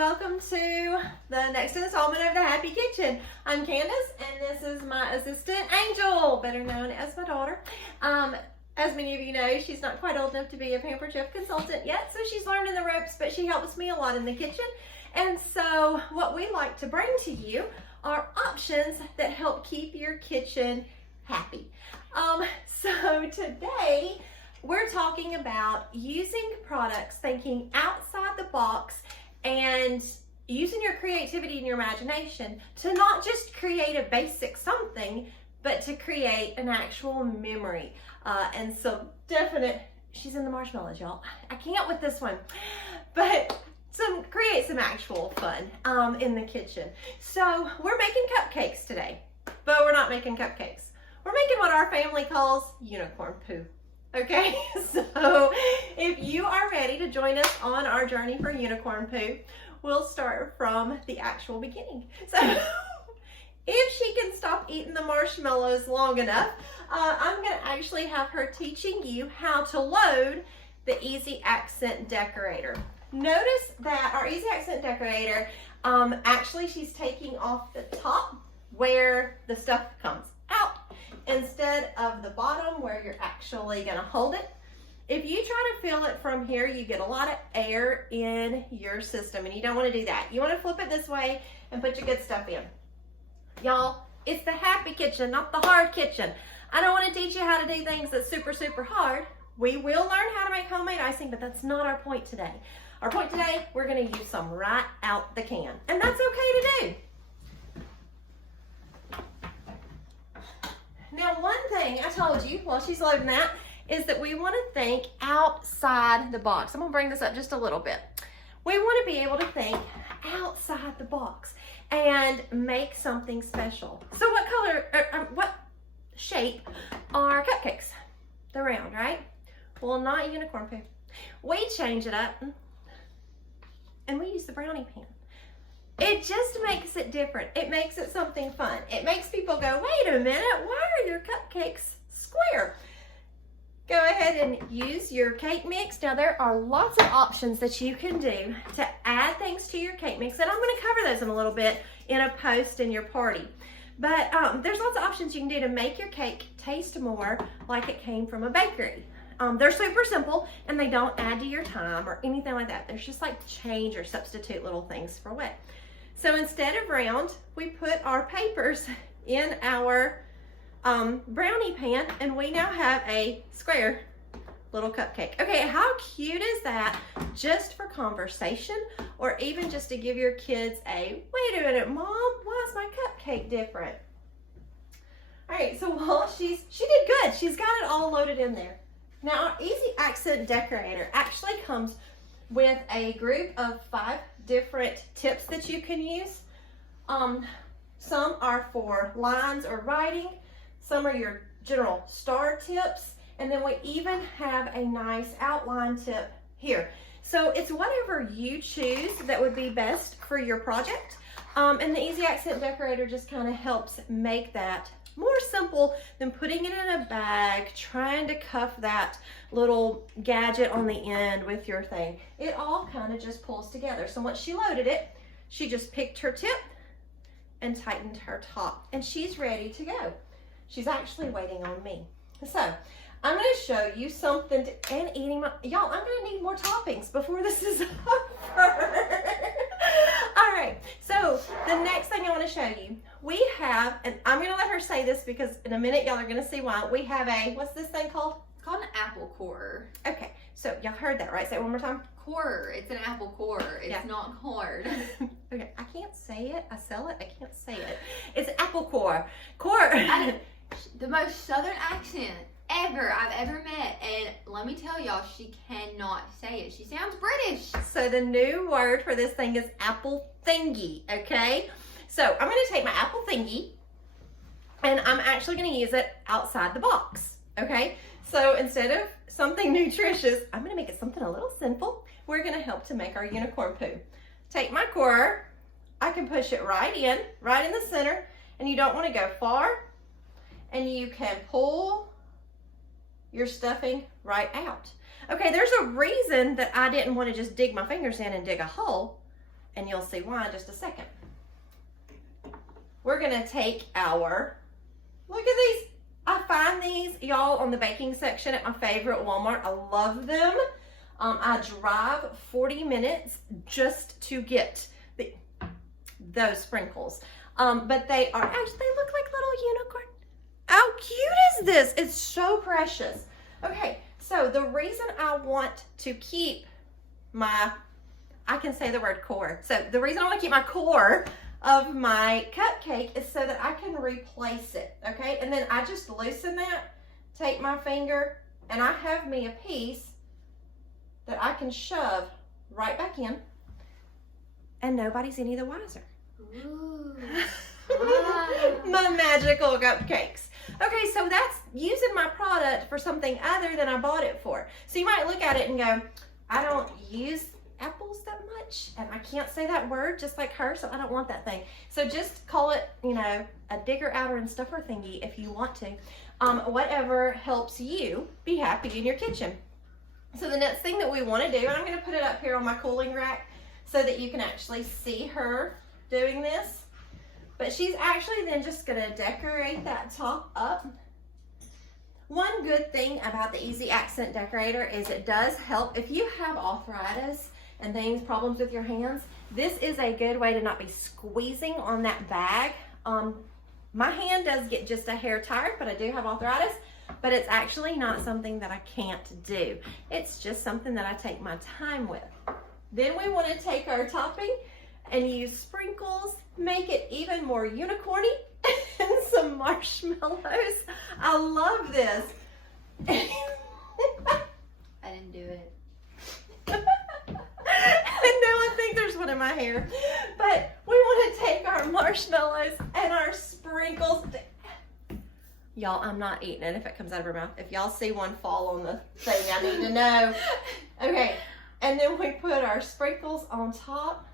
welcome to the next installment of the Happy Kitchen. I'm Candace, and this is my assistant, Angel, better known as my daughter. As many of you know, she's not quite old enough to be a Pampered Chef consultant yet, so she's learning the ropes, but she helps me a lot in the kitchen. And so what we like to bring to you are options that help keep your kitchen happy. So today, we're talking about using products, thinking outside the box, and using your creativity and your imagination to not just create a basic something, but to create an actual memory. And so definite, she's in the marshmallows, y'all. I can't with this one, but create some actual fun in the kitchen. So we're making cupcakes today, but we're not making cupcakes. We're making what our family calls unicorn poo. Okay, so if you are ready to join us on our journey for unicorn poo, we'll start from the actual beginning. So if she can stop eating the marshmallows long enough, I'm going to actually have her teaching you how to load the Easy Accent Decorator. Notice that our Easy Accent Decorator, actually she's taking off the top where the stuff comes out, instead of the bottom where you're actually going to hold it. If you try to fill it from here, you get a lot of air in your system, and you don't want to do that. You want to flip it this way and put your good stuff in. Y'all, it's the happy kitchen, not the hard kitchen. I don't want to teach you how to do things that's super, super hard. We will learn how to make homemade icing, but that's not our point today. Our point today, we're going to use some right out the can, and that's okay to do. Now, one thing I told you while she's loading that is that we want to think outside the box. I'm going to bring this up just a little bit. We want to be able to think outside the box and make something special. So what color, what shape are cupcakes? They're round, right? Well, not unicorn poo. We change it up and we use the brownie pan. It just makes it different. It makes it something fun. It makes people go, wait a minute, why are your cupcakes square? Go ahead and use your cake mix. Now, there are lots of options that you can do to add things to your cake mix, and I'm going to cover those in a little bit in a post in your party. But there's lots of options you can do to make your cake taste more like it came from a bakery. They're super simple, and they don't add to your time or anything like that. There's just like change or substitute little things for wet. So instead of round, we put our papers in our brownie pan, and we now have a square little cupcake. Okay, how cute is that, just for conversation, or even just to give your kids a, wait a minute, Mom, why is my cupcake different? All right, so while she did good. She's got it all loaded in there. Now, our Easy Accent Decorator actually comes with a group of 5 different tips that you can use. Some are for lines or writing. Some are your general star tips. And then we even have a nice outline tip here. So it's whatever you choose that would be best for your project. And the Easy Accent Decorator just kind of helps make that more simple than putting it in a bag, trying to cuff that little gadget on the end with your thing. It all kind of just pulls together. So once she loaded it, she just picked her tip and tightened her top, and she's ready to go. She's actually waiting on me. So I'm going to show you something to, and eating my, y'all, I'm going to need more toppings before this is over. All right, so the next thing I want to show you, we have, and I'm going to let her say this because in a minute y'all are going to see why. We have a, what's this thing called? It's called an apple core. Okay, so y'all heard that, right? Say it one more time. Core. It's an apple core. It's not hard. Okay, I can't say it. I sell it. I can't say it. It's apple core. Core. The most southern accent ever I've ever met, and let me tell y'all, she cannot say it. She sounds British. So the new word for this thing is apple thingy, okay? So I'm going to take my apple thingy, and I'm actually going to use it outside the box, okay? So instead of something nutritious, I'm going to make it something a little simple. We're going to help to make our unicorn poo. Take my core, I can push it right in the center, and you don't want to go far, and you can pull your stuffing right out. Okay, there's a reason that I didn't want to just dig my fingers in and dig a hole. and you'll see why in just a second. We're gonna take our, look at these. I find these, y'all, on the baking section at my favorite Walmart. I love them. I drive 40 minutes just to get those sprinkles. But they are actually, they look like little unicorn. How cute is this? It's so precious. Okay, so the reason I want to keep my, I can say the word core. So the reason I want to keep my core of my cupcake is so that I can replace it, okay? And then I just loosen that, take my finger, and I have me a piece that I can shove right back in, and nobody's any the wiser. Ooh. My magical cupcakes. Okay, so that's using my product for something other than I bought it for. So you might look at it and go, I don't use apples that much, and I can't say that word just like her, so I don't want that thing. So just call it, you know, a digger, outer, and stuffer thingy if you want to. Whatever helps you be happy in your kitchen. So the next thing that we want to do, and I'm going to put it up here on my cooling rack so that you can actually see her doing this. But she's actually then just going to decorate that top up. One good thing about the Easy Accent Decorator is it does help if you have arthritis and things, problems with your hands. This is a good way to not be squeezing on that bag. My hand does get just a hair tired, but I do have arthritis, but it's actually not something that I can't do. It's just something that I take my time with. Then we want to take our topping and use sprinkles, make it even more unicorny, and some marshmallows. I love this. I didn't do it. I know, I think there's one in my hair. But we want to take our marshmallows and our sprinkles. Y'all, I'm not eating it if it comes out of her mouth. If y'all see one fall on the thing, I need to know. Okay, and then we put our sprinkles on top.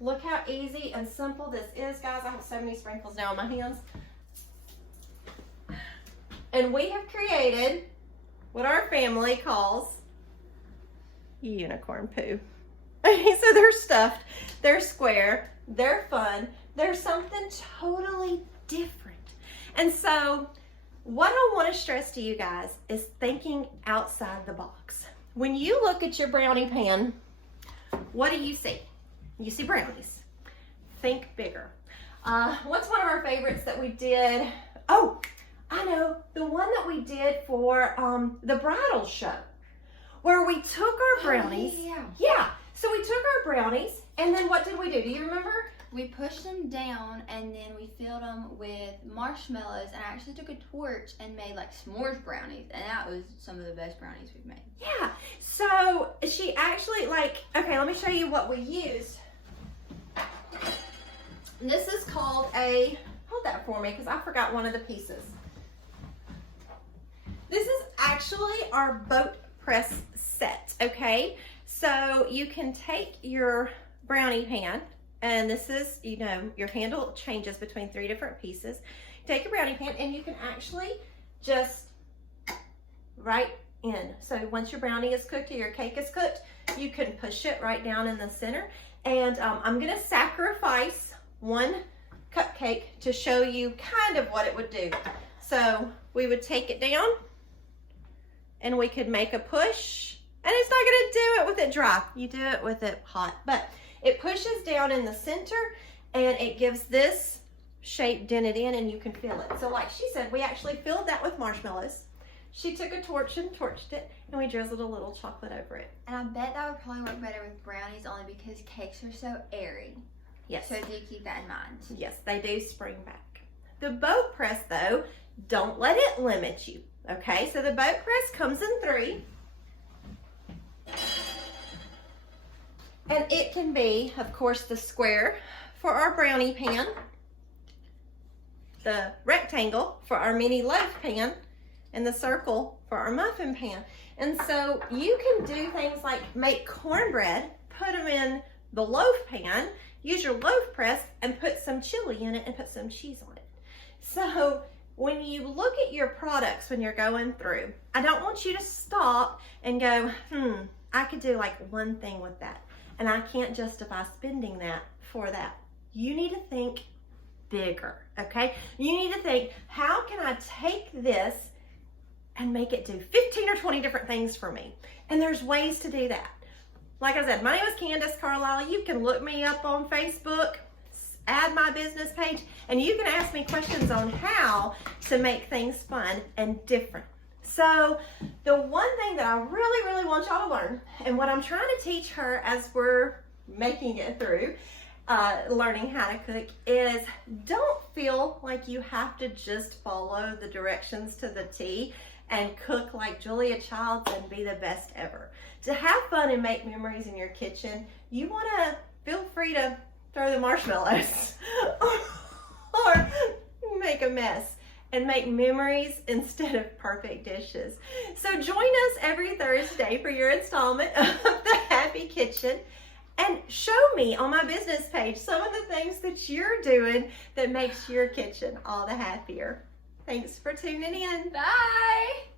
Look how easy and simple this is, guys. I have so many sprinkles now on my hands. And we have created what our family calls unicorn poo. So they're stuffed, they're square, they're fun, they're something totally different. And so what I want to stress to you guys is thinking outside the box. When you look at your brownie pan, what do you see? You see brownies. Think bigger. What's one of our favorites that we did? Oh, I know, the one that we did for the bridal show, where we took our brownies. Oh, yeah. So we took our brownies, and then what did we do? Do you remember? We pushed them down, and then we filled them with marshmallows, and I actually took a torch and made like s'mores brownies, and that was some of the best brownies we've made. Yeah. So she actually, like, okay, let me show you what we used. This is called a, hold that for me because I forgot one of the pieces. This is actually our boat press set, okay? So you can take your brownie pan, and this is, you know, your handle changes between 3 different pieces. Take your brownie pan and you can actually just right in. So once your brownie is cooked or your cake is cooked, you can push it right down in the center. And I'm gonna sacrifice one cupcake to show you kind of what it would do. So we would take it down and we could make a push, and it's not gonna do it with it dry. You do it with it hot, but it pushes down in the center and it gives this shape dented in, and you can feel it. So like she said, we actually filled that with marshmallows. She took a torch and torched it, and we drizzled a little chocolate over it. And I bet that would probably work better with brownies only because cakes are so airy. Yes. So do keep that in mind. Yes, they do spring back. The boat press, though, don't let it limit you. Okay, so the boat press comes in 3. And it can be, of course, the square for our brownie pan, the rectangle for our mini loaf pan, and the circle for our muffin pan. And so you can do things like make cornbread, put them in the loaf pan, use your loaf press, and put some chili in it and put some cheese on it. So when you look at your products when you're going through, I don't want you to stop and go, I could do like one thing with that. and I can't justify spending that for that. You need to think bigger, okay? You need to think, how can I take this and make it do 15 or 20 different things for me? And there's ways to do that. Like I said, my name is Candace Carlisle. You can look me up on Facebook, add my business page, and you can ask me questions on how to make things fun and different. So the one thing that I really, really want y'all to learn, and what I'm trying to teach her as we're making it through learning how to cook, is don't feel like you have to just follow the directions to the T and cook like Julia Childs and be the best ever. To have fun and make memories in your kitchen, you want to feel free to throw the marshmallows or make a mess and make memories instead of perfect dishes. So join us every Thursday for your installment of The Happy Kitchen, and show me on my business page some of the things that you're doing that makes your kitchen all the happier. Thanks for tuning in. Bye.